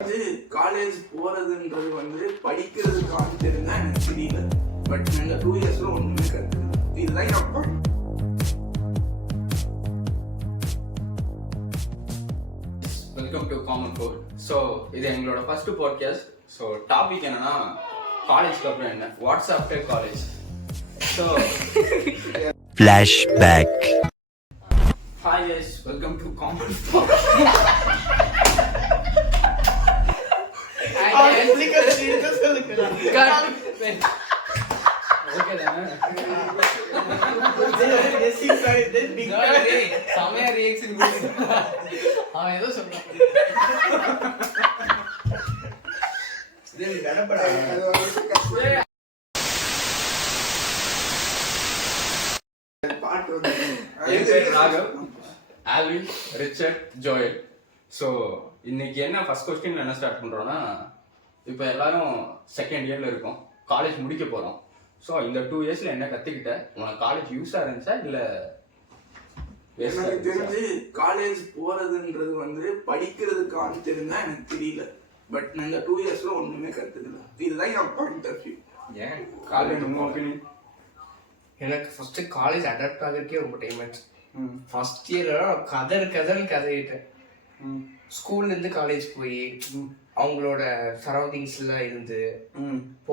College போறதுன்றது படிக்கிறதுக்கான தெரிஞ்சா எனக்கு தெரியல. பட் நாங்கள் 2 இயர்ஸ்ல ஒண்ணுமே கற்றுக்கல. இதுதான் என் point. Welcome to common code. So இது எங்களோட ஃபர்ஸ்ட் பாட்காஸ்ட். ஸோ டாபிக் என்னன்னா காலேஜ்க்கு அப்புறம் என்ன, what's after college. So flashback. Hi guys, welcome to common code. சமய ரியாக்ஷன் அவன் ஏதோ சொல்றான். Raghav, Alvin, Richard, Joel. So இன்னைக்கு என்ன ஃபர்ஸ்ட் கொஸ்டின் என்ன ஸ்டார்ட் பண்றோம்னா, இப்போ எல்லாரும் செகண்ட் இயர்ல இருக்கோம், காலேஜ் முடிக்க போறோம். ஸோ இந்த 2 இயர்ஸ்ல என்ன கத்துக்கிட்ட, உனக்கு காலேஜ் யூஸா இருந்துச்சா இல்ல? எனக்கு தெரிஞ்சு காலேஜ் போறதுன்றது படிக்கிறதுக்கான தெரிஞ்சா எனக்கு தெரியல. பட் நாங்கள் 2 இயர்ஸ்ல ஒண்ணுமே கத்துக்கல. இதுதான் என் பாயிண்ட் ஆஃப் வியூ. ஏன் காலேஜ் ஒப்பீனியன்? எனக்கு ஃபர்ஸ்ட் காலேஜ் அடாப்ட் ஆகிறதுக்கே ரொம்ப டைம் ஆச்சு. ஃபர்ஸ்ட் இயர்ல கதறிட்டேன். ஸ்கூல்ல இருந்து காலேஜ் போய் அவங்களோட சரௌண்டிங்ஸ்ல இருந்து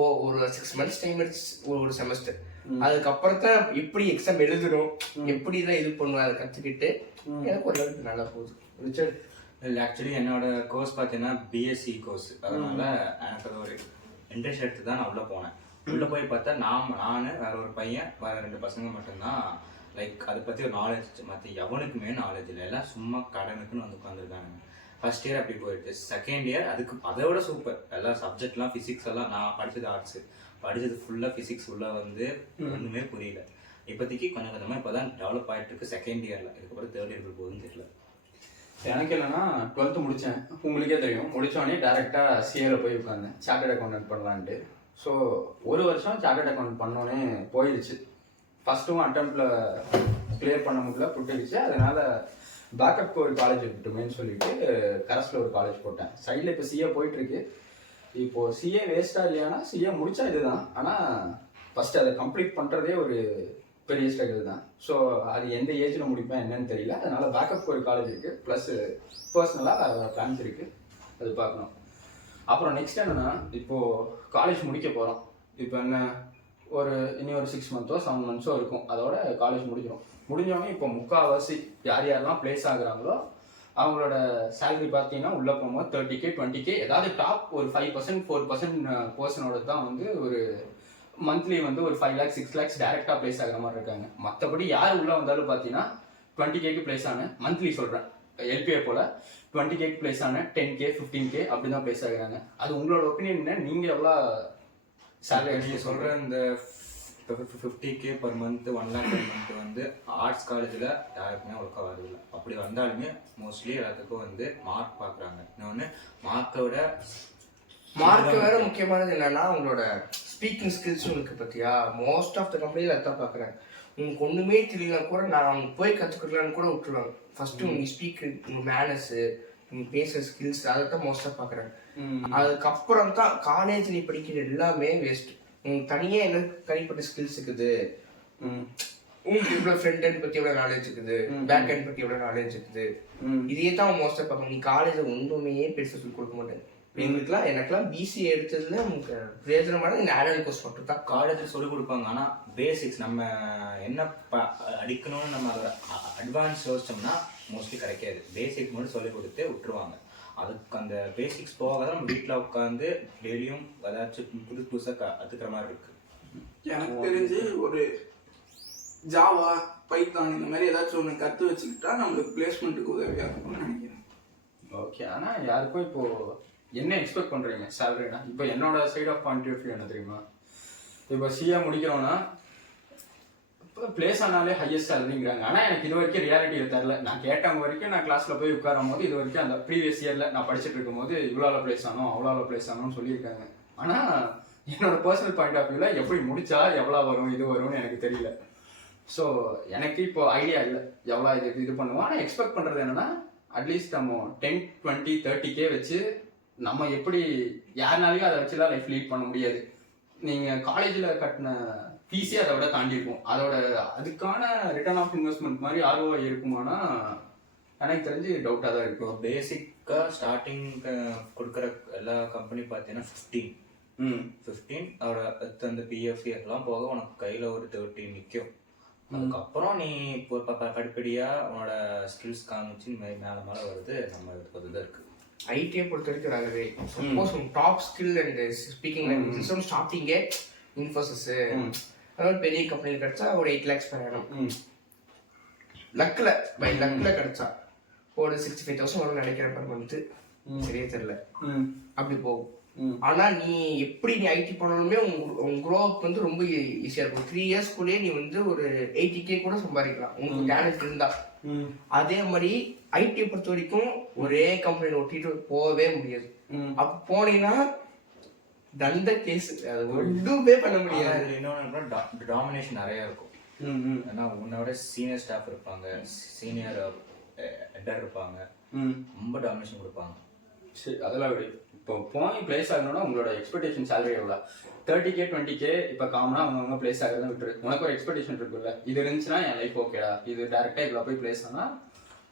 ஒரு 6 months டைம் எடுத்து ஒரு செமஸ்டர். அதுக்கப்புறம் தான் எப்படி எக்ஸாம் எழுதணும், எப்படி தான் இது பண்ணுவோம் அதை கற்றுக்கிட்டு எனக்கு ஒரு அளவுக்கு நல்லா போகுது. ரிச்சர்ட்? இல்லை, ஆக்சுவலி என்னோட கோர்ஸ் பார்த்தீங்கன்னா பிஎஸ்சி கோர்ஸ். அதனால எனக்கு அது ஒரு இன்ட்ரெஸ்ட் எடுத்து தான் நான் உள்ளே போனேன். உள்ளே போய் பார்த்தா நான் வேற ஒரு பையன், வேற 2 பசங்க மட்டும்தான் லைக் அதை பற்றி ஒரு நாலேஜ். மற்ற எவனுக்குமே நாலேஜ் இல்லை, எல்லாம் சும்மா கடனுக்குன்னு வந்து உட்காந்துருக்கானுங்க. ஃபர்ஸ்ட் இயர் அப்படி போயிடுச்சு. செகண்ட் இயர் அதுக்கு அதை விட சூப்பர். எல்லா சப்ஜெக்ட்லாம் ஃபிசிக்ஸ் எல்லாம், நான் படித்தது ஆர்ட்ஸு, படித்தது ஃபுல்லாக ஃபிசிக்ஸ் உள்ள ஒன்றுமே புரியல. இப்போதைக்கு கொஞ்சம் கொஞ்சமாக இப்போ தான் டெவலப் ஆகிட்டு இருக்கு செகண்ட் இயரில். இதுக்கப்புறம் தேர்ட் இயர் போகுதுன்னு தெரியல. எனக்கு என்னன்னா 12th முடித்தேன், உங்களுக்கே தெரியும். முடித்தோடனே டேரெக்டாக சிஏல போய் உட்காந்தேன், சார்ட்டர்ட் அக்கௌண்டன்ட் பண்ணலான்ட்டு. ஸோ 1 வருஷம் சார்ட்டர்ட் அக்கௌண்ட் பண்ணோன்னே போயிடுச்சு. ஃபஸ்ட்டும் அட்டம்ப்டில் கிளியர் பண்ண முடியல, புட்டுடுச்சு. அதனால பேக்கப் ஒரு காலேஜ் விட்டுமேன்னு சொல்லிட்டு கரஸில் ஒரு காலேஜ் போட்டேன். சைடில் இப்போ சிஏ போயிட்டுருக்கு. இப்போது சிஏ வேஸ்ட்டாக இல்லையானா, சிஏ முடித்தா இதுதான். ஆனால் ஃபஸ்ட்டு அதை கம்ப்ளீட் பண்ணுறதே ஒரு பெரிய ஸ்ட்ரகிள் தான். ஸோ அது எந்த ஏஜில் முடிப்பேன் என்னன்னு தெரியல. அதனால் பேக்கப் ஒரு காலேஜ் இருக்குது, ப்ளஸ் பர்சனலாக வேறு பிளான்ஸ் இருக்குது, அது பார்க்கணும். அப்புறம் நெக்ஸ்ட் என்னென்னா, இப்போது காலேஜ் முடிக்க போகிறோம். இப்போ என்ன இனி ஒரு 6 months 7 months இருக்கும், அதோட காலேஜ் முடிஞ்சவொடனே இப்போ முக்கால்வாசி யார் யாரெல்லாம் பிளேஸ் ஆகுறாங்களோ அவங்களோட சேலரி பார்த்தீங்கன்னா உள்ளே போகும்போது 30K 20K, ஏதாவது டாப் ஒரு 5% 4% பர்சனோட தான் ஒரு மந்த்லி ஒரு 5 lakhs 6 lakhs டேரெக்டாக பிளேஸ் ஆகிற மாதிரி இருக்காங்க. மற்றபடி யார் உள்ளே வந்தாலும் பார்த்தீங்கன்னா 20Kக்கு பிளேஸ் ஆன, மந்த்லி சொல்கிறேன், எல்பிஐ போல் 20Kக்கு பிளேஸ் ஆன 10K 15K அப்படி தான் பிளேஸ் ஆகுறாங்க. அது உங்களோட ஒப்பீனியன் என்ன? நீங்கள் எவ்வளோ சேலரி? நீங்கள் சொல்கிற இந்த 50K per month 1 lakh per month arts காலேஜில் யாருக்குமே ஒழுக்காக வருதில்லை. அப்படி வந்தாலுமே மோஸ்ட்லி எல்லாத்துக்கும் மார்க் பார்க்குறாங்க. இன்னொன்று மார்க்கை வேற முக்கியமானது என்னன்னா, உங்களோட ஸ்பீக்கிங் ஸ்கில்ஸ் உங்களுக்கு பற்றியா மோஸ்ட் ஆஃப் த கம்பெனியில் அதான் பார்க்குறேன். உங்களுக்கு ஒன்றுமே தெரியல கூட நான் அவங்க போய் கற்றுக்கலான்னு கூட விட்டுருவாங்க. ஃபர்ஸ்ட்டு உங்கள் ஸ்பீக்கிங், உங்கள் மேனர்ஸு, நீங்கள் பேசுகிற ஸ்கில்ஸ், அதை தான் மோஸ்ட்டாக பார்க்குறேன். அதுக்கப்புறம் தான் காலேஜ் நீ படிக்கிற எல்லாமே வேஸ்ட். உங்களுக்கு தனியாக என்ன தனிப்பட்ட ஸ்கில்ஸ் இருக்குது, உங்களுக்கு இவ்வளோ ஃப்ரண்ட் ஹேண்ட் பற்றி எவ்வளோ நாலேஜ் இருக்குது, பேக் ஹேண்ட் பற்றி எவ்வளோ நாலேஜ் இருக்குது, இதே தான் மோஸ்ட்டாக பார்ப்பாங்க. நீ காலேஜில் ஒன்றுமே பெருசாக சொல்லி கொடுக்க மாட்டேன். எனக்குலாம் பிசிஏ எடுத்ததுல நமக்கு பிரயோஜனமான இந்த ஆனுவல் கோர்ஸ் மட்டும் தான் காலேஜில் சொல்லிக் கொடுப்பாங்க. ஆனால் பேசிக்ஸ் நம்ம என்ன அடிக்கணும்னு நம்ம அதை அட்வான்ஸ் யோசிச்சோம்னா மோஸ்ட்லி கிடைக்காது. பேசிக்ஸ் மட்டும் சொல்லிக் கொடுத்து விட்டுருவாங்க. அதுக்கு அந்த பேசிக்ஸ் போக தான் நம்ம வீட்டில் உட்காந்து டெய்லியும் ஏதாச்சும் புதுசாக கற்றுக்கிற மாதிரி இருக்கு. எனக்கு தெரிஞ்சு ஒரு ஜாவா, பைத்தான் இந்த மாதிரி ஏதாச்சும் ஒன்று கற்று வச்சுக்கிட்டா நம்மளுக்கு பிளேஸ்மெண்ட்டுக்கு உதவியாக இருக்கும்னு நினைக்கிறேன். ஓகே, ஆனால் யாருக்கும் இப்போது என்ன எக்ஸ்பெக்ட் பண்ணுறீங்க சேலரினா? இப்போ என்னோட side of point of view என்ன தெரியுமா, இப்போ சிஏ முடிக்கிறோன்னா இப்போ பிளேஸ் ஆனாலே ஹையஸ்ட் சேலரிங்கிறாங்க. ஆனால் எனக்கு இது வரைக்கும் ரியாலிட்டியில் தரல. நான் கேட்டவங்க வரைக்கும், நான் கிளாஸில் போய் உட்காரும் போது இது வரைக்கும் அந்த ப்ரீவியஸ் இயரில் நான் படிச்சுட்டு இருக்கும் போது இவ்வளோ பிளேஸ் ஆனோம் அவ்வளோ பிளேஸ் ஆனோம்னு சொல்லியிருக்காங்க. ஆனால் என்னோட பர்சனல் பாயிண்ட் ஆஃப் வியூவில் எப்படி முடிச்சா எவ்வளோ வரும் இது வரும்னு எனக்கு தெரியல. ஸோ எனக்கு இப்போ ஐடியா இல்லை எவ்வளோ இது பண்ணுவோம். ஆனால் எக்ஸ்பெக்ட் பண்ணுறது என்னென்னா, அட்லீஸ்ட் நம்ம 10, 20, 30K வச்சு நம்ம எப்படி யாருனாலையும் அதை வச்சுலாம் லைஃப் லீட் பண்ண முடியாது. நீங்கள் காலேஜில் கட்டின ஃபீஸே அதை விட தாண்டி இருக்கும். அதோட அதுக்கான ரிட்டர்ன் ஆஃப் இன்வெஸ்ட்மெண்ட் மாதிரி ROI இருக்குமானா எனக்கு தெரிஞ்சு டவுட்டாக தான் இருக்கும். இப்போ பேசிக்காக ஸ்டார்டிங் கொடுக்குற எல்லா கம்பெனி பார்த்தீங்கன்னா 15 அதோட அந்த PF எல்லாம் போக உனக்கு கையில் ஒரு 30 நிற்கும். அதுக்கப்புறம் நீ இப்போ படிப்படியாக உன்னோட ஸ்கில்ஸ் காமிச்சு மேலே மேலே வருது. நம்ம இதுக்கு தான் இருக்குது. ஐடியை பொறுத்த வரைக்கும் வேறவே. Suppose top skill and speaking language ஸ்டார்டிங்கே இன்ஃபோசிஸ் அதாவது பெரிய கம்பெனியில் கிடைச்சா ஒரு 8 lakhs per annum. லக்கில் கிடைச்சா ஒரு 65,000 வரும் நினைக்கிறேன் per month. சரியே தெரியல, அப்படி போகும். ஆனா நீ எப்படி ஐடி பண்ணணுமே உங்க க்ரோ அப் வந்து ரொம்ப ஈஸியா இருக்கும். 3 yearsக்குள்ளேயே நீ வந்து ஒரு 80K கூட சம்பாதிக்கலாம் உங்களுக்கு டேலண்ட் இருந்தா. அதே மாதிரி ஐடியை பொறுத்த வரைக்கும் ஒரே கம்பெனியில் ஒட்டிட்டு போகவே முடியாது. அப்ப போனீங்கன்னா தண்ட கேஸ், அது ஒன்றுமே பண்ண முடியாது. இன்னொன்று டாமினேஷன் நிறைய இருக்கும். ஏன்னா உன்னோட சீனியர் ஸ்டாஃப் இருப்பாங்க, சீனியர் ஹெட்டர் இருப்பாங்க, ரொம்ப டாமினேஷன் கொடுப்பாங்க. சரி, அதெல்லாம் விடு. இப்போ போய் பிளேஸ் ஆகணும்னா உங்களோட எக்ஸ்பெக்டேஷன் சேலரி எவ்வளோ? 30K 20K இப்போ காமனாக அவங்க பிளேஸ் ஆகிறத விட்டுரு. உனக்கு ஒரு எக்ஸ்பெக்டேஷன் இருக்குல்ல, இது இருந்துச்சுன்னா என் லைஃப் ஓகேடா, இது டேரெக்டாக இவ்வளோ போய் பிளேஸ் ஆனால்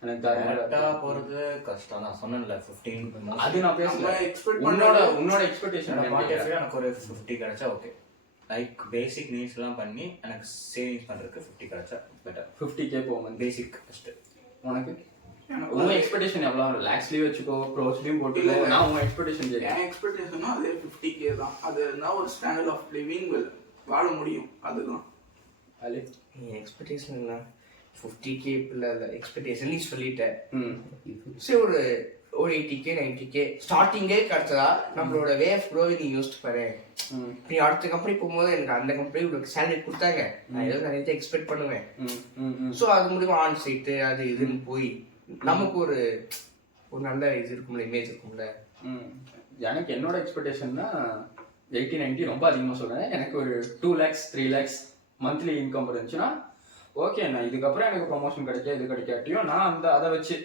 எனக்கு டேரெக்டாக போகிறது கஷ்டம் தான். சொன்னேன்ல 15 அது நான் பேசுகிறேன். உன்னோட எக்ஸ்பெக்டேஷன் எனக்கு ஒரு 50 கிடைச்சா ஓகே. லைக் பேசிக் நீட்ஸ்லாம் பண்ணி எனக்கு சேவிங்ஸ் பண்ணுறதுக்கு 50 கிடைச்சா பெட்டர். 50K போகும் பேசிக் ஃபஸ்ட்டு. உனக்கு உங்க எக்ஸ்பெக்டேஷன் எவ்வளோ? லாக்ஸ்லயும் வச்சுக்கோ, ப்ரோஸ்லயும் போட்டு. நான் உங்க எக்ஸ்பெக்டேஷன் என் எக்ஸ்பெக்டேஷனும் அதே 50K தான். அதுனா ஒரு ஸ்டாண்டர்ட் ஆஃப் லிவிங் வாழ முடியும். அதுதான் என் எக்ஸ்பெக்டேஷன் என்ன 50K இல்லை எக்ஸ்பெக்டேஷன் நீ சொல்லிட்டேன். சரி, ஒரு 80K 90K ஸ்டார்டிங்கே கிடைச்சதா நம்மளோட வே ஆஃப் க்ரோவை நீ யோசிச்சு பாரு. நீ அடுத்த கம்பெனி போகும்போது எனக்கு அந்த கம்பெனி உங்களுக்கு சேலரி கொடுத்தாங்க, நான் ஏதோ நிறைய எக்ஸ்பெக்ட் பண்ணுவேன். ஸோ அது மூலியமா ஆன் சைட்டு அது இதுன்னு போய் நமக்கு ஒரு நல்ல இது இருக்கும்ல, இமேஜ் இருக்கும்ல. எனக்கு என்னோட எக்ஸ்பெக்டேஷன்னா 80-90 ரொம்ப அதிகமாக சொல்கிறேன். எனக்கு ஒரு 2 lakhs 3 lakhs மந்த்லி இன்கம் இருந்துச்சுன்னா ஓகே. நான் இதுக்கப்புறம் எனக்கு ப்ரொமோஷன் கிடைக்க இது கிடைக்காட்டியும் நான் அதை வச்சு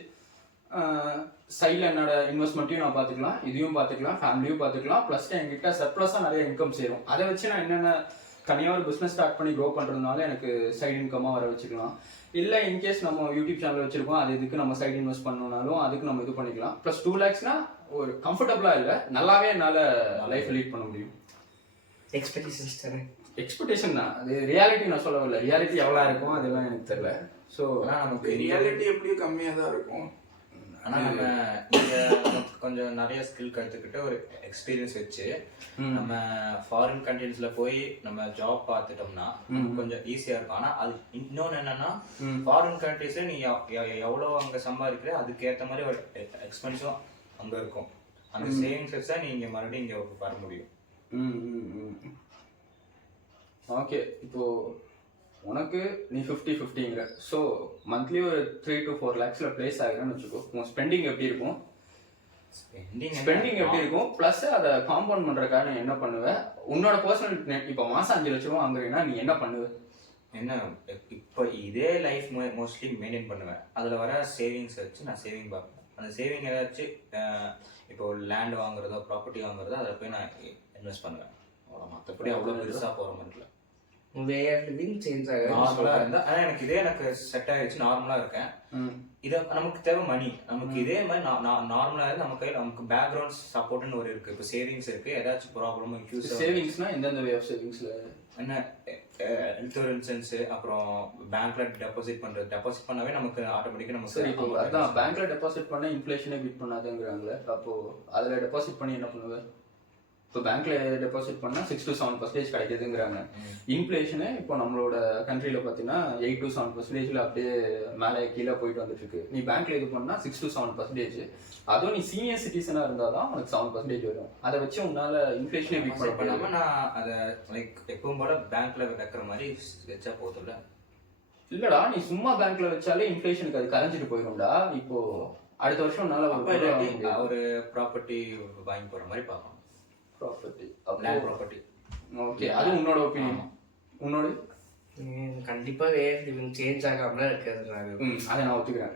சைடில் என்னோட இன்வெஸ்ட்மெண்ட்டையும் நான் பார்த்துக்கலாம், இதையும் பார்த்துக்கலாம், ஃபேமிலியும் பார்த்துக்கலாம். ப்ளஸ் என்கிட்ட சர்ப்ளஸாக நிறைய இன்கம் சேரும். அதை வச்சு நான் என்னென்ன தனியாக ஒரு பிஸ்னஸ் ஸ்டார்ட் பண்ணி க்ரோ பண்ணுறதுனால எனக்கு சைடு இன்கமாக வர வச்சுக்கலாம். இல்லை இன்கேஸ் நம்ம யூடியூப் சேனல் வச்சுருக்கோம், அது இதுக்கு நம்ம சைடு இன்வெஸ்ட் பண்ணணும்னாலும் அதுக்கு நம்ம இது பண்ணிக்கலாம். ப்ளஸ் 2 lakhsனா ஒரு கம்ஃபர்டபுளாக இல்லை, நல்லாவே என்னால் லைஃப் லீட் பண்ண முடியும். எக்ஸ்பெக்டேஷன்ஸ் தானே. எக்ஸ்பெக்டேஷன் தான், அது ரியாலிட்டி நான் சொல்ல வரல. ரியாலிட்டி எவ்வளோ இருக்கும் அதெல்லாம் எனக்கு தெரியல. ஸோ நமக்கு ரியாலிட்டி எப்படியும் கம்மியாக தான் இருக்கும். ஆனால் நம்ம இங்கே கொஞ்சம் நிறைய ஸ்கில் கற்றுக்கிட்டு ஒரு எக்ஸ்பீரியன்ஸ் வச்சு நம்ம ஃபாரின் கண்ட்ரீஸ்ல போய் நம்ம ஜாப் பார்த்துட்டோம்னா கொஞ்சம் ஈஸியாக இருக்கும். ஆனால் அது இன்னொன்று என்னன்னா ஃபாரின் கண்ட்ரீஸ்ல நீ எவ்வளோ அங்கே சம்பாதிக்கிற அதுக்கேற்ற மாதிரி ஒரு எக்ஸ்பென்ஸும் அங்கே இருக்கும். அந்த சேவிங்ஸ் வச்சா நீ இங்கே மறுபடியும் இங்கே வர முடியும். ஓகே, இப்போ உனக்கு நீ 50-50ங்கிற. ஸோ மந்த்லி ஒரு 3 to 4 lakhsல பிளேஸ் ஆகிறேன்னு வச்சுக்கோ. உன் ஸ்பெண்டிங் எப்படி இருக்கும்? ஸ்பெண்டிங் எப்படி இருக்கும் ப்ளஸ் அதை காம்பவுண்ட் பண்ணுறதுக்காக நீ என்ன பண்ணுவேன்? உன்னோட பர்சனல் நெட் இப்போ மாதம் 5 லட்ச ரூபா வாங்குறீங்கன்னா நீ என்ன பண்ணுவேன்? என்ன இப்போ இதே லைஃப் மோஸ்ட்லி மெயின்டைன் பண்ணுவேன். அதில் வர சேவிங்ஸ் வச்சு நான் சேவிங் பார்ப்பேன். அந்த சேவிங் ஏதாச்சும் இப்போ லேண்ட் வாங்குறதோ ப்ராப்பர்ட்டி வாங்குறதோ அதில் போய் நான் இன்வெஸ்ட் பண்ணுவேன். மற்றபடி அவ்வளோ பெருசாக போகிற மாதிரி இல்லை. வே ஆஃப் லிவிங் சேஞ்ச் ஆகுது. நார்மலாக இருந்தால் ஆனால் எனக்கு செட் ஆகிடுச்சு. நார்மலாக இருக்கேன். இதை நமக்கு தேவை மணி. நமக்கு இதே மாதிரி நார்மலாக இருந்து நமக்கு பேக்ரவுண்ட் சப்போர்ட்னு ஒரு இருக்குது. இப்போ சேவிங்ஸ் இருக்குது, ஏதாச்சும் ப்ராப்ளம் இஷ்யூஸ். சேவிங்ஸ்னா எந்தெந்த வே ஆஃப் சேவிங்ஸில் என்ன இன்சூரன்ஸ், அப்புறம் பேங்க்ல டெபாசிட் பண்ணாவே நமக்கு ஆட்டோமேட்டிக்காக நமக்கு. சரி, இப்போ அதான் பேங்க்ல டெபாசிட் பண்ண இன்ஃப்ளேஷனே பீட் பண்ணாதுங்கிறாங்களே, அப்போ அதில் டெபாசிட் பண்ணி என்ன பண்ணுவேன்? இப்போ பேங்க்ல டெபாசிட் பண்ணா 6 to 7% கிடைக்குதுங்கிறாங்க. இன்ஃப்ளேஷனு இப்போ நம்மளோட கண்ட்ரியில் பார்த்தீங்கன்னா 8 to 7% அப்படியே மேலே கீழே போயிட்டு வந்துட்டு இருக்கு. நீ பேங்க்ல இது பண்ணா 6 to 7%. அதுவும் நீ சீனியர் சிட்டிசனா இருந்தால் தான் உனக்கு 7% வரும். அதை வச்சு உன்னால இன்ஃப்ளேஷனே பீட் பண்ண பண்ணாம நான் அதை லைக் எப்பவும் போல பேங்க்ல வைக்கிற மாதிரி வச்சா போதும்ல. இல்லடா, நீ சும்மா பேங்க்ல வச்சாலே இன்ஃப்ளேஷனுக்கு அது கரைஞ்சிட்டு போயிடும்டா. இப்போ அடுத்த வருஷம் உன்னால ஒரு ப்ராப்பர்ட்டி வாங்கி போற மாதிரி பார்க்கணும். Property land property. ஓகே, அது உன்னோட ஒப்பீனியன். உன்னோட கண்டிப்பா வேர் லிவிங் சேஞ்ச் ஆகாம இருக்கிறது. அதை நான் ஒத்துக்கிறேன்.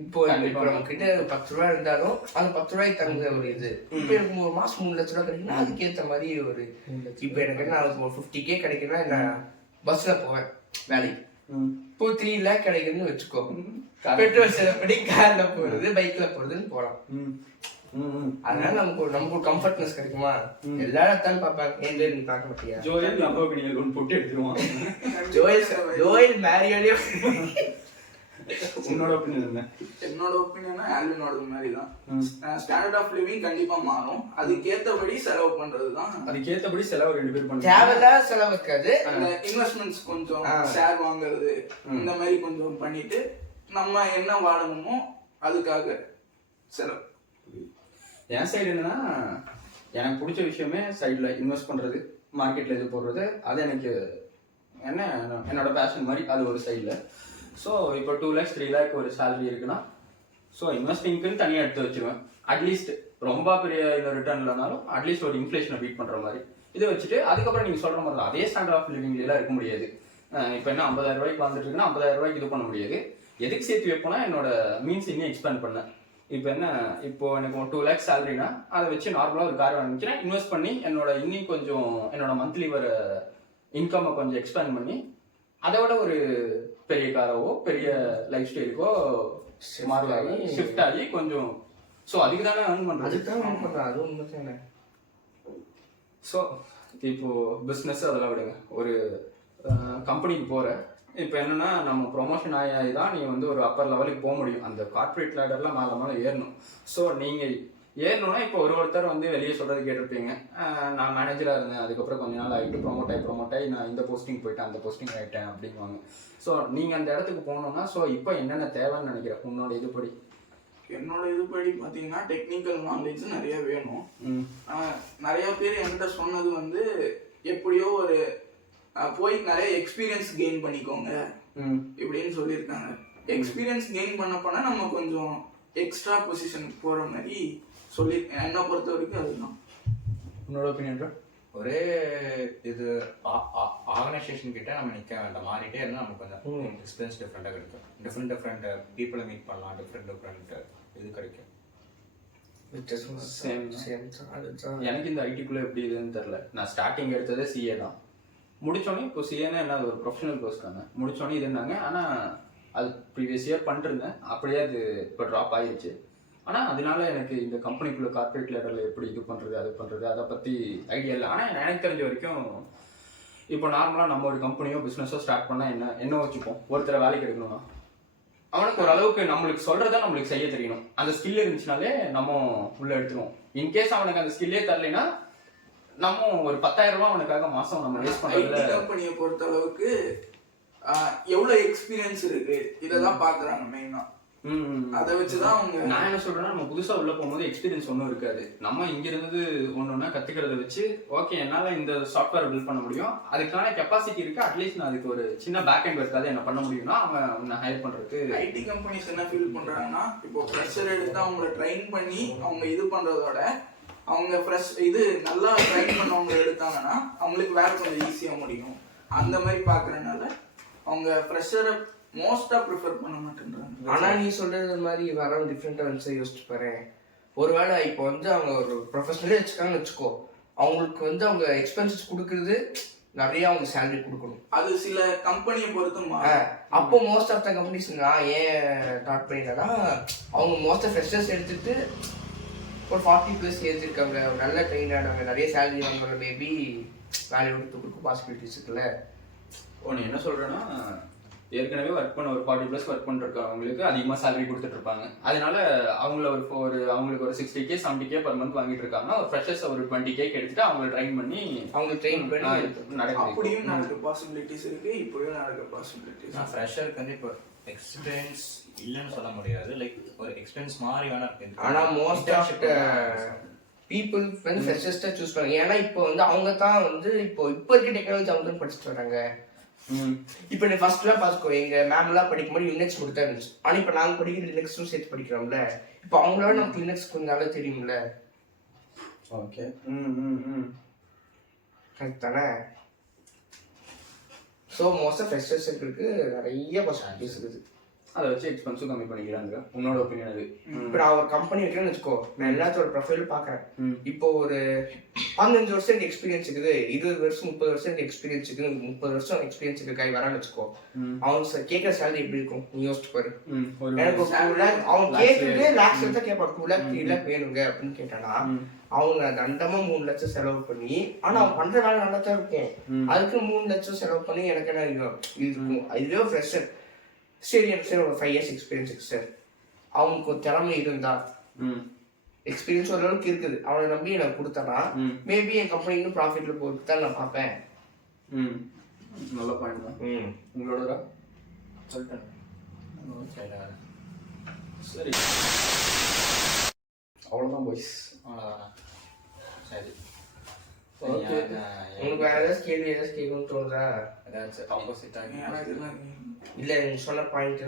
இப்போ நம்ம கிட்ட 10 ரூபா இருந்தாலும் அந்த 10 ரூபாய்க்கு தகுந்த ஒரு இது. இப்போ எனக்கு ஒரு மாசம் 3 லட்ச ரூபா கிடைக்குன்னா அதுக்கேற்ற மாதிரி ஒரு இப்போ எனக்கு என்ன ஒரு 50K கிடைக்குன்னா நான் பஸ்ல போவேன் வேலைக்கு. இப்போ 3 lakh கிடைக்குதுன்னு வச்சுக்கோ, பெட்ரோல் செலவுப்படி கார்ல போறது பைக்ல போறதுன்னு போலாம். அதனால நமக்கு ஒரு கம்ஃபர்ட்னஸ் கிடைக்குமா? எல்லாரும் அதான் பார்ப்பாங்க. ஏன் நீ பார்க்க மாட்டியா? ஜோயல் லம்போகினி ஒன்று போட்டு எடுத்துருவான். ஜோயல் மேரியோலயே. உன்னோட ஒப்பீனியன் என்ன? என்னோட ஒப்பீனியனா ஆல்வினோட மாதிரி தான். ஸ்டாண்டர்ட் ஆஃப் லிவிங் கண்டிப்பா மாறும். அதுக்கேற்றபடி செலவு பண்றதுதான். அதுக்கேற்றபடி செலவு 2 பேர் பண்ணுவாங்க. தேவையில்லாத செலவு இருக்காது. இன்வெஸ்ட்மெண்ட்ஸ் கொஞ்சம் ஷேர் வாங்குறது இந்த மாதிரி கொஞ்சம் பண்ணிட்டு நம்ம என்ன வாழணுமோ அதுக்காக செலவு. என் சைடு என்னன்னா, எனக்கு பிடிச்ச விஷயமே சைடில் இன்வெஸ்ட் பண்ணுறது, மார்க்கெட்டில் இது போடுறது, அது எனக்கு என்ன என்னோட பேஷன் மாதிரி அது ஒரு சைடில். ஸோ இப்போ 2 lakhs 3 lakh ஒரு சேலரி இருக்குன்னா, ஸோ இன்வெஸ்டிங்க்குன்னு தனியாக எடுத்து வச்சுருவேன். அட்லீஸ்ட் ரொம்ப பெரிய இதில் ரிட்டர்ன் இல்லைனாலும் அட்லீஸ்ட் ஒரு இன்ஃப்ளேஷனை பீட் பண்ணுற மாதிரி இதை வச்சுட்டு அதுக்கப்புறம் நீங்கள் சொல்கிற மாதிரி தான் அதே ஸ்டாண்டர்ட் ஆஃப் லிவிங்லாம் இருக்க முடியாது. இப்போ என்ன 50,000 ரூபாய்க்கு வந்துட்டு இருக்குன்னா 50,000 ரூபாய்க்கு இது பண்ண முடியாது. எதுக்கு சேர்த்து வைப்போனா என்னோட மீன்ஸ் இன்னும் எக்ஸ்பேண்ட் பண்ணேன். இப்போ என்ன, இப்போ எனக்கு 2 lakhs சேலரினா அதை வச்சு நார்மலாக ஒரு கார் வாங்கிக்கிறேன், இன்வெஸ்ட் பண்ணி என்னோட இன்னும் கொஞ்சம் என்னோட மந்த்லி வர இன்கம்மை கொஞ்சம் எக்ஸ்பேண்ட் பண்ணி அதை விட ஒரு பெரிய காராவோ பெரிய லைஃப் ஸ்டைலுக்கோ மாறலாகி ஷிஃப்ட் ஆகி கொஞ்சம். ஸோ அதுக்கு தானே ஏர்ன் பண்ணுறேன். அது உண்மை. ஸோ இப்போ பிஸ்னஸ் அதெல்லாம் விடுங்க, ஒரு கம்பெனிக்கு போகிற இப்போ என்னன்னா நம்ம ப்ரொமோஷன் ஆகி தான் நீ வந்து ஒரு அப்பர் லெவலுக்கு போக முடியும். அந்த கார்பரேட் லேடர்லாம் மேலே ஏறணும். ஸோ நீங்கள் ஏறணும்னா இப்போ ஒருத்தர் வந்து வெளியே சொல்கிறது கேட்டிருப்பீங்க, நான் மேனேஜராக இருந்தேன், அதுக்கப்புறம் கொஞ்ச நாள் ஆகிட்டு ப்ரொமோட் ஆகி நான் இந்த போஸ்டிங் போயிட்டேன் அந்த போஸ்டிங் ஆகிட்டேன் அப்படிங்குவாங்க. ஸோ நீங்கள் அந்த இடத்துக்கு போகணுன்னா ஸோ இப்போ என்னென்ன தேவைன்னு நினைக்கிறேன் உன்னோட இதுபடி? என்னோட இதுபடி பார்த்தீங்கன்னா டெக்னிக்கல் நாலேஜ் நிறைய வேணும். நிறைய பேர் என்கிட்ட சொன்னது வந்து எப்படியோ ஒரு போய் நிறைய எக்ஸ்பீரியன்ஸ் கெயின் பண்ணிக்கோங்க இப்படின்னு சொல்லியிருக்காங்க. எக்ஸ்பீரியன்ஸ் கெயின் பண்ண போனால் நம்ம கொஞ்சம் எக்ஸ்ட்ரா பொசிஷனுக்கு போகிற மாதிரி சொல்லி என்னை பொறுத்த வரைக்கும் அதுதான். உன்னோட ஒப்பீனியன்? ஒரே இது ஆர்கனைசேஷன் கிட்ட நம்ம நிற்க வேண்டாம், மாறிட்டே இருந்தால் நமக்கு கொஞ்சம் எக்ஸ்பீரியன்ஸ் டிஃப்ரெண்ட்டாக கிடைக்கும். டிஃப்ரெண்ட் பீப்புளை மீட் பண்ணலாம், டிஃப்ரெண்ட் இது கிடைக்கும். எனக்கு இந்த ஐடிக்குள்ளே எப்படி இதுன்னு தெரில. நான் ஸ்டார்டிங் எடுத்ததே சிஏ தான். முடிச்சோடனே இப்போ சிஏன்னா என்ன ஒரு ப்ரொஃபஷனல் கோர்ஸ் தானே. முடிச்சோடனே இது இருந்தாங்க, ஆனால் அது ப்ரீவியஸ் இயர் பண்ணிருந்தேன், அப்படியே அது இப்போ ட்ராப் ஆகிடுச்சு. ஆனால் அதனால எனக்கு இந்த கம்பெனிக்குள்ளே கார்பரேட் லெவலில் எப்படி இது பண்ணுறது அது பண்ணுறது அதை பற்றி ஐடியா இல்லை. ஆனால் எனக்கு தெரிஞ்ச வரைக்கும் இப்போ நார்மலாக நம்ம ஒரு கம்பெனியோ பிஸ்னஸோ ஸ்டார்ட் பண்ணால் என்ன வச்சுப்போம், ஒருத்தரை வேலைக்கு எடுக்கணும்னா அவனுக்கு ஓரளவுக்கு நம்மளுக்கு சொல்கிறதா நம்மளுக்கு செய்ய தெரியணும். அந்த ஸ்கில் இருந்துச்சுனாலே நம்ம உள்ளே எடுத்துருவோம். இன்கேஸ் அவனுக்கு அந்த ஸ்கில்லே தரலைன்னா நம்ம ஒரு 10,000 ரூபாய் அவனுக்காக மாசம் நம்ம வேஸ்ட் பண்றதுல. கம்பெனியை பொறுத்த அளவுக்கு எவ்வளவு எக்ஸ்பீரியன்ஸ் இருக்கு இதெல்லாம் பாக்குறாங்க மெயினா. அதை வச்சுதான் அவங்க. நான் என்ன சொல்றேன்னா, நம்ம புதுசா உள்ள போகும்போது எக்ஸ்பீரியன்ஸ் ஒன்றும் இருக்காது. நம்ம இங்க இருந்து ஒன்னொன்னா கத்துக்கிறத வச்சு ஓகே என்னால இந்த சாஃப்ட்வேர் பில்ட் பண்ண முடியும், அதுக்கான கெப்பாசிட்டி இருக்கு, அட்லீஸ்ட் நான் அதுக்கு ஒரு சின்ன பேக் எண்ட் இருக்காது என்ன பண்ண முடியும்னா அவங்க ஹையர் பண்றதுக்கு. ஐடி கம்பெனிஸ் என்ன ஃபீல் பண்றாங்கன்னா, இப்போ ஃப்ரெஷர் எடுத்து அவங்கள ட்ரெயின் பண்ணி அவங்க இது பண்றதோட அவங்க ஃப்ரெஷ் இது நல்லா ட்ரெயின் பண்ணவங்க எடுத்தாங்கன்னா அவங்களுக்கு வேலை கொஞ்சம் ஈஸியா முடியும். அந்த மாதிரி பாக்குறதுனால அவங்க ஃப்ரெஷரை மோஸ்டா ப்ரிஃபர் பண்ண மாட்டேன்றாங்க. ஆனா நீ சொல்றது மாதிரி வர டிஃப்ரெண்டா வந்து யோசிச்சு பாரு. ஒருவேளை இப்போ வந்து அவங்க ஒரு ப்ரொஃபஷனலே வச்சுக்காங்கன்னு வச்சுக்கோ, அவங்களுக்கு வந்து அவங்க எக்ஸ்பென்சஸ் கொடுக்கறது நிறைய அவங்க சேலரி கொடுக்கணும். அது சில கம்பெனியை பொறுத்து. அப்போ மோஸ்ட் ஆஃப் த கம்பெனிஸ் நான் ஏன் ஸ்டார்ட் பண்ணிட்டேன்னா, அவங்க மோஸ்ட் ஆஃப் ஃப்ரெஷர்ஸ் எடுத்துட்டு ஒரு 40+ ஏஜ் இருக்காங்க, நல்ல ட்ரெயின் ஆனவங்க, நிறைய சேலரி வாங்குற மேபி வேலையை விட்டு கொடுக்க பாசிபிலிட்டிஸ் இருக்குல்ல. ஒன்று என்ன சொல்றேன்னா, ஏற்கனவே ஒர்க் பண்ண ஒரு 40+ ஒர்க் பண்ணிருக்கவங்களுக்கு அதிகமாக சேலரி கொடுத்துட்டு இருப்பாங்க. அதனால அவங்களுக்கு ஒரு 60K 70K per month வாங்கிட்டு இருக்காங்கன்னா, ஒரு ஃப்ரெஷர்ஸ் ஒரு 20K எடுத்துட்டு அவங்களை ட்ரெயின் பண்ணி நடக்கும். அப்படியும் நடக்க பாசிபிலிட்டிஸ் இருக்கு, இப்படியும் நடக்க பாசிபிலிட்டிஸ். ஃப்ரெஷருக்கு வந்து இப்போ எக்ஸ்பீரியன்ஸ் இல்லைன்னு சொல்ல முடியாது, லைக் ஒரு எக்ஸ்பீரியன்ஸ் மாதிரி வேணா இருக்கு. ஆனா மோஸ்ட் ஆஃப் பீப்புள் வந்து ஃப்ரெஷர்ஸ் தான் சூஸ் பண்ணுவாங்க. ஏன்னா இப்போ வந்து அவங்க தான் வந்து இப்போ இருக்க டெக்னாலஜி அவங்க தான் படிச்சுட்டு வராங்க. இப்போ நீ ஃபர்ஸ்ட்லாம் பார்த்துக்கோ, எங்க மேம்லாம் படிக்கும்போது லினக்ஸ் கொடுத்தா இருந்துச்சு. ஆனா இப்போ நாங்கள் படிக்கிற லினக்ஸும் சேர்த்து படிக்கிறோம்ல, இப்போ அவங்களோட நமக்கு லினக்ஸ் கொஞ்சம் நல்லா தெரியும்ல. ஓகே, கரெக்ட் தானே? ஸோ ஸோ மோஸ்ட் ஆஃப் ஃப்ரெஷர்ஸுக்கு நிறைய பாசிபிலிட்டிஸ் இருக்குது. அதை வச்சு எக்ஸ்பென்ஸும் கம்மி பண்ணிக்கிறாங்க. உன்னோட ஒப்பீனியன் அது. இப்போ நான் ஒரு கம்பெனி வைக்கிறேன்னு வச்சுக்கோ, நான் எல்லாத்தோட ப்ரொஃபைல் பார்க்குறேன். இப்போ ஒரு 15 வருஷம் எனக்கு எக்ஸ்பீரியன்ஸ் இருக்குது, 20 வருஷம் 30 வருஷம் எனக்கு எக்ஸ்பீரியன்ஸ் இருக்குது, 30 வருஷம் எக்ஸ்பீரியன்ஸ் இருக்கு கை வரான்னு வச்சுக்கோ, அவங்க கேட்குற சேலரி எப்படி இருக்கும் நீ யோசிச்சு பாரு. எனக்கு 2 lakh அவன் கேட்குறது லேக்ஸ் தான் கேட்பான். 2 lakh 3 lakh வேணுங்க அப்படின்னு கேட்டானா அவங்க தண்டமா 3 லட்சம் செலவு பண்ணி, ஆனா அவன் பண்ற வேலை நல்லா தான் இருக்கும், அதுக்கு 3 லட்சம் செலவு பண்ணி எனக்கு என்ன இருக்கும். இதுவே ஃப்ரெஷர் சரி எனக்கு சார் ஒரு 5 years எக்ஸ்பீரியன்ஸ் இருக்கு சார், அவனுக்கு ஒரு திறமை இருந்தா எக்ஸ்பீரியன்ஸ் ஓரளவுக்கு இருக்குது, அவனை நம்பி எனக்கு கொடுத்தனா மேபி என் கம்பெனி இன்னும் ப்ராஃபிட்ல போட்டு தான் நான் பார்ப்பேன். நல்ல பாயிண்ட் தான். உங்களோட சொல்லிட்டேன். சரி, அவ்வளோதான் பாய்ஸ். அவ்வளோதானா? சரி. உங்களுக்கு வேற ஏதாச்சும் கேள்வி ஏதாச்சும் கேட்கணும்னு தோணுதா? ஏதாச்சும் ஆப்போசிட்டாக இல்ல நீங்க சொன்ன பாயிண்ட்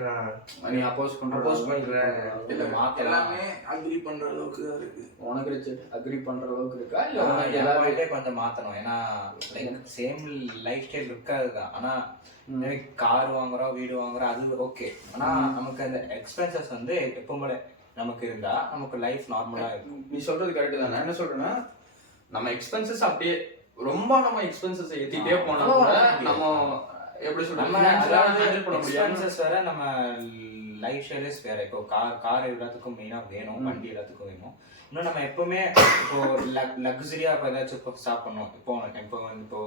நீ அப்போஸ் பண்ணிக்கிறேன். இல்ல எல்லாமே அக்ரி பண்ற அளவுக்கு தான் இருக்கு. உனக்கு ரிச்சர்ட் அக்ரி பண்ற அளவுக்கு இருக்கா இல்ல உனக்கு உனக்கு எல்லாமே கொஞ்சம் மாத்தணும். ஏன்னா லைக் சேம் லைஃப் ஸ்டைல் இருக்காதுதான். ஆனா கார் வாங்குறோம் வீடு வாங்குறோம் அது ஓகே. ஆனா நமக்கு அந்த எக்ஸ்பென்சஸ் வந்து எப்பவுமே நமக்கு இருந்தா நமக்கு லைஃப் நார்மலா இருக்கும். நீ சொல்றது கரெக்ட் தான். நான் என்ன சொல்றேன்னா நம்ம எக்ஸ்பென்சஸ் அப்படியே ரொம்ப நம்ம எக்ஸ்பென்சஸ் ஏத்திட்டே போனா கூட நம்ம எப்படி சொல்றது எக்ஸ்பென்சஸ் வேற நம்ம லைஃப் ஸ்டைல்ஸ் வேற. இப்போ கார் எல்லாத்துக்கும் மெயினா வேணும், வண்டி எல்லாத்துக்கும் வேணும். இன்னும் நம்ம எப்பவுமே இப்போ லக்ஸரியா இப்போ ஏதாச்சும் ஸ்டாப் பண்ணுவோம். இப்போ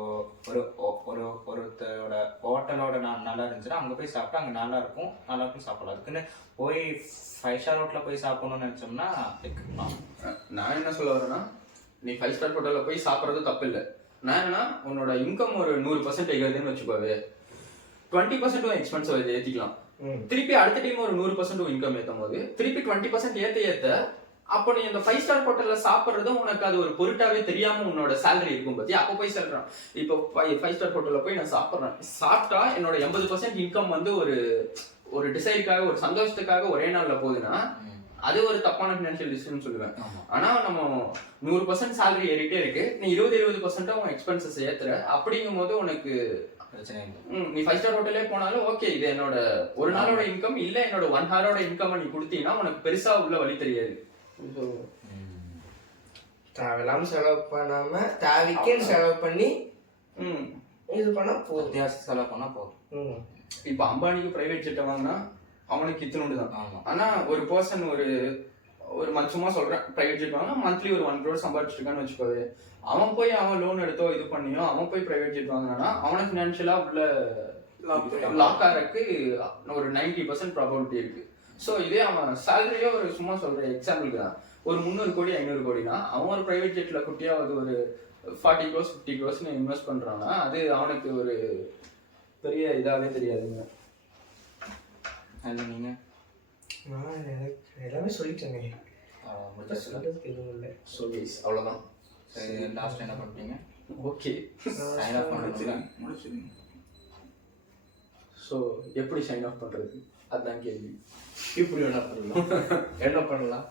ஒரு ஒருத்தரோட ஹோட்டலோட நல்லா இருந்துச்சுன்னா அங்க போய் சாப்பிட்டா அங்க நல்லா இருக்கும் சாப்பிடலாம். அதுக்குன்னு போய் 5 star ஹோட்டல்ல போய் சாப்பிடணும்னு நினைச்சோம்னா நான் என்ன சொல்ல வரேன்னா நீ 5 star ஹோட்டல்ல போய் சாப்பிட்றது தப்பு இல்லை. நான் என்னன்னா உன்னோட இன்கம் ஒரு 100% ஏறுதுன்னு வச்சுக்கோவே, 20% எக்ஸ்பென்ஸ் ஏற்றிக்கலாம். திருப்பி அடுத்த டைம் ஒரு 100% இன்கம் ஏற்றும் போது திருப்பி 20% ஏற்ற அப்போ நீ அந்த 5 star ஹோட்டல்ல சாப்பிட்றது உனக்கு அது ஒரு பொருட்டாவே தெரியாம உன்னோட சேலரி இருக்கும் பத்தி அப்போ போய் சொல்றான். இப்போ 5 star ஹோட்டல்ல போய் நான் சாப்பிட்டா என்னோட 80% இன்கம் வந்து ஒரு டிசைருக்காக ஒரு சந்தோஷத்துக்காக ஒரே நாள்ல போகுதுன்னா அது ஒரு தப்பான ஃபினான்ஷியல் டிசிஷன் சொல்லுவேன். ஆனா நம்ம 100% சேலரி ஏறிட்டே இருக்கு, நீ 20% உன் எக்ஸ்பென்சஸ் ஏத்துற அப்படிங்கும் போது உனக்கு பிரச்சனை இல்லை. நீ 5 star ஹோட்டலே போனாலும் ஓகே இது என்னோட ஒரு நாளோட இன்கம் இல்ல என்னோட 1 hour இன்கம் நீ கொடுத்தீங்கன்னா உனக்கு பெருசா உள்ள வழி தெரியாது. தேவையில்லாம செலவு பண்ணாம தேவைக்குன்னு செலவு பண்ணி இது பண்ணா போதும். அத்தியாவசிய செலவு பண்ணா போதும். இப்ப அம்பானிக்கு பிரைவேட் ஜெட்டை வாங்கினா அவனுக்கு இத்தனோண்டு தான். ஆனா ஒரு பர்சன் ஒரு சும்மா சொல்றேன் பிரைவேட் ஜெட் வாங்கினா மந்த்லி ஒரு 1 crore சம்பாதிச்சிருக்கான்னு வச்சுக்கோவே, அவன் போய் அவன் லோன் எடுத்தோ இது பண்ணியோ அவன் போய் பிரைவேட் ஜெட் வாங்கினானா அவனுக்கு ஃபினான்ஷியலா உள்ள லாக் ஆகிறதுக்கு ஒரு 90% ப்ராபபிலிட்டி இருக்கு. ஸோ இதே அவன் சேலரியோ ஒரு சும்மா சொல்ற எக்ஸாம்பிளுக்கு தான் ஒரு 300 கோடி 500 கோடினா அவன் ஒரு பிரைவேட் ஜெட்ல குட்டியாவது ஒரு 40 crores 50 crores இன்வெஸ்ட் பண்றான்னா அது அவனுக்கு ஒரு பெரிய இதாவே தெரியாதுங்க. நீங்க எல்லாமே சொல்லிட்டேங்க, எதுவும் இல்லை. ஸோ கைஸ் அவ்வளோதான். லாஸ்ட் என்ன பண்ணிட்டீங்க? ஓகே சைன் ஆஃப் பண்ணிடுங்க. ஸோ எப்படி சைன் ஆஃப் பண்றது அதுதான் கேள்வி. இப்படி என்ன பண்ணலாம்?